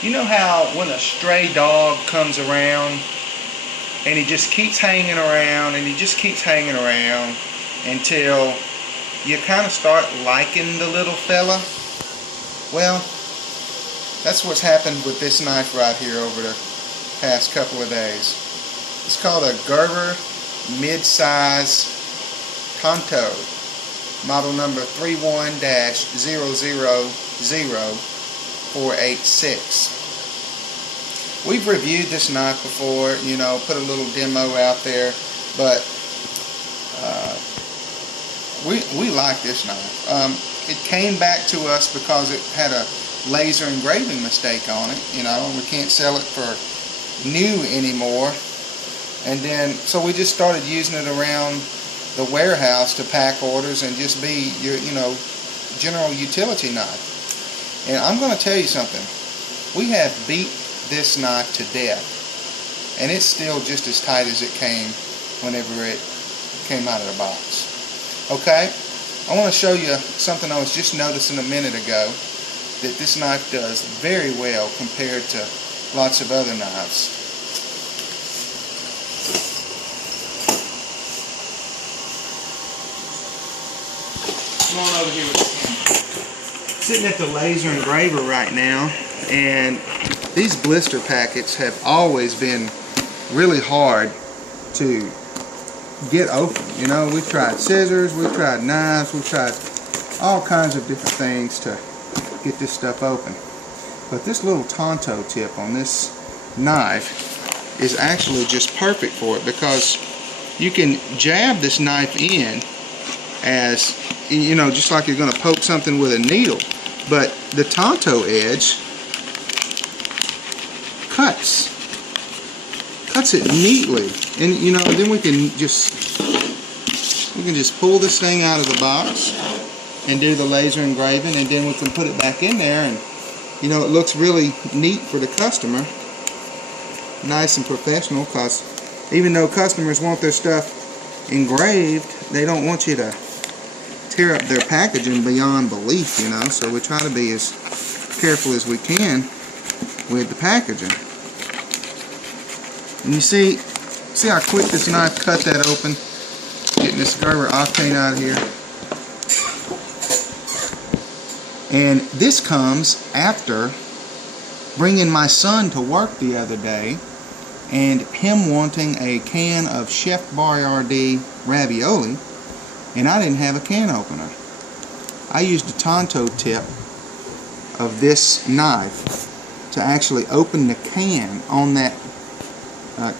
You know how when a stray dog comes around and he just keeps hanging around and he just keeps hanging around until you kind of start liking the little fella? Well, that's what's happened with this knife right here over the past couple of days. It's called a Gerber Mid-Sized Tanto, model number 31-000486. We've reviewed this knife before, you know, put a little demo out there, but we like this knife. It came back to us because it had a laser engraving mistake on it, you know, and we can't sell it for new anymore. And then, so we just started using it around the warehouse to pack orders and just be your, you know, general utility knife. And I'm going to tell you something. We have beat this knife to death, and it's still just as tight as it came whenever it came out of the box. Okay, I want to show you something I was just noticing a minute ago, that this knife does very well compared to lots of other knives. Come on over here with the camera. Sitting at the laser engraver right now, and these blister packets have always been really hard to get open. You know, we've tried scissors, we've tried knives, we've tried all kinds of different things to get this stuff open. But this little Tanto tip on this knife is actually just perfect for it, because you can jab this knife in as, you know, just like you're going to poke something with a needle. But the Tanto edge cuts it neatly, and you know, then we can just pull this thing out of the box and do the laser engraving, and then we can put it back in there, and you know, it looks really neat for the customer, nice and professional. Because even though customers want their stuff engraved, they don't want you to tear up their packaging beyond belief, you know. So we try to be as careful as we can with the packaging. And you see how quick this knife cut that open, getting this Gerber octane out of here. And this comes after bringing my son to work the other day and him wanting a can of Chef Boyardee ravioli, and I didn't have a can opener. I used a Tanto tip of this knife to actually open the can on that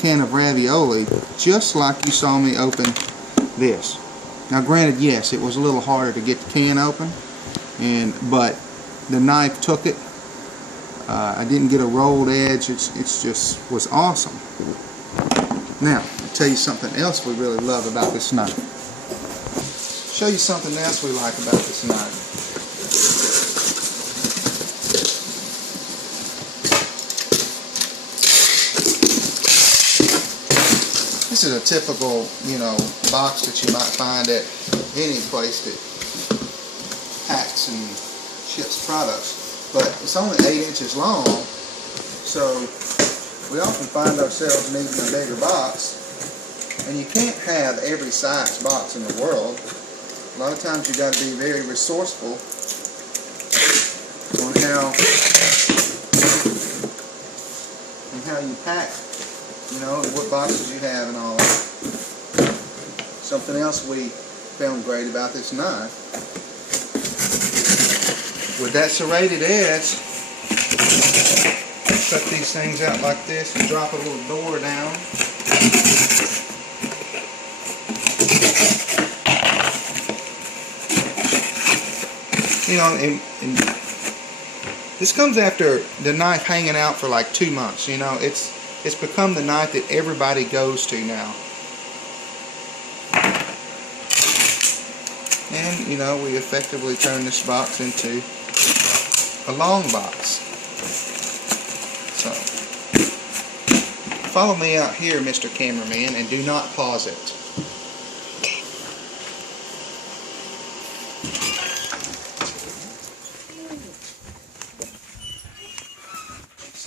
can of ravioli, just like you saw me open this. Now granted, yes, it was a little harder to get the can open, but the knife took it. I didn't get a rolled edge. It's just was awesome. Now, I'll tell you something else we really love about this knife. Show you something else we like about this knife. This is a typical, you know, box that you might find at any place that packs and ships products, but it's only 8 inches long, so we often find ourselves needing a bigger box, and you can't have every size box in the world. A lot of times you got to be very resourceful on how you pack, you know, and what boxes you have and all that. Something else we found great about this knife, with that serrated edge, cut these things out like this and drop a little door down. You know, and this comes after the knife hanging out for like 2 months. You know, it's become the knife that everybody goes to now. And, you know, we effectively turn this box into a long box. So, follow me out here, Mr. Cameraman, and do not pause it.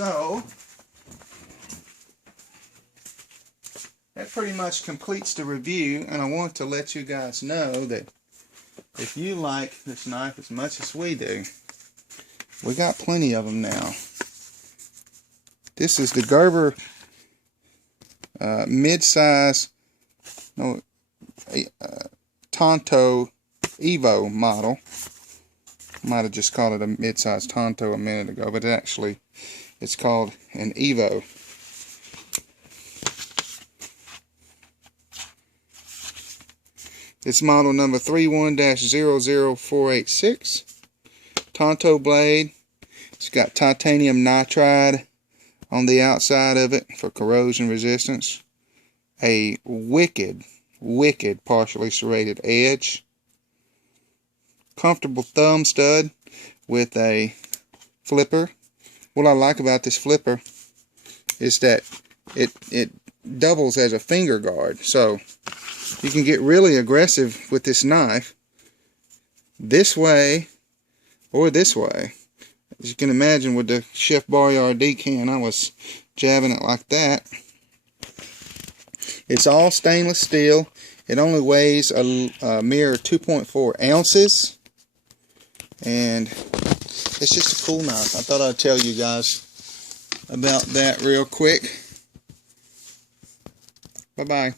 So that pretty much completes the review, and I want to let you guys know that if you like this knife as much as we do, we got plenty of them now. This is the Gerber Mid-Sized Tanto EVO model. Might have just called it a mid-sized Tanto a minute ago, but actually it's called an EVO. It's model number 31-00486. Tanto blade. It's got titanium nitride on the outside of it for corrosion resistance. A wicked partially serrated edge. Comfortable thumb stud with a flipper. What I like about this flipper is that it doubles as a finger guard, so you can get really aggressive with this knife this way or this way. As you can imagine, with the Chef Boyardee can, I was jabbing it like that. It's all stainless steel. It only weighs a mere 2.4 ounces. And it's just a cool knife. I thought I'd tell you guys about that real quick. Bye-bye.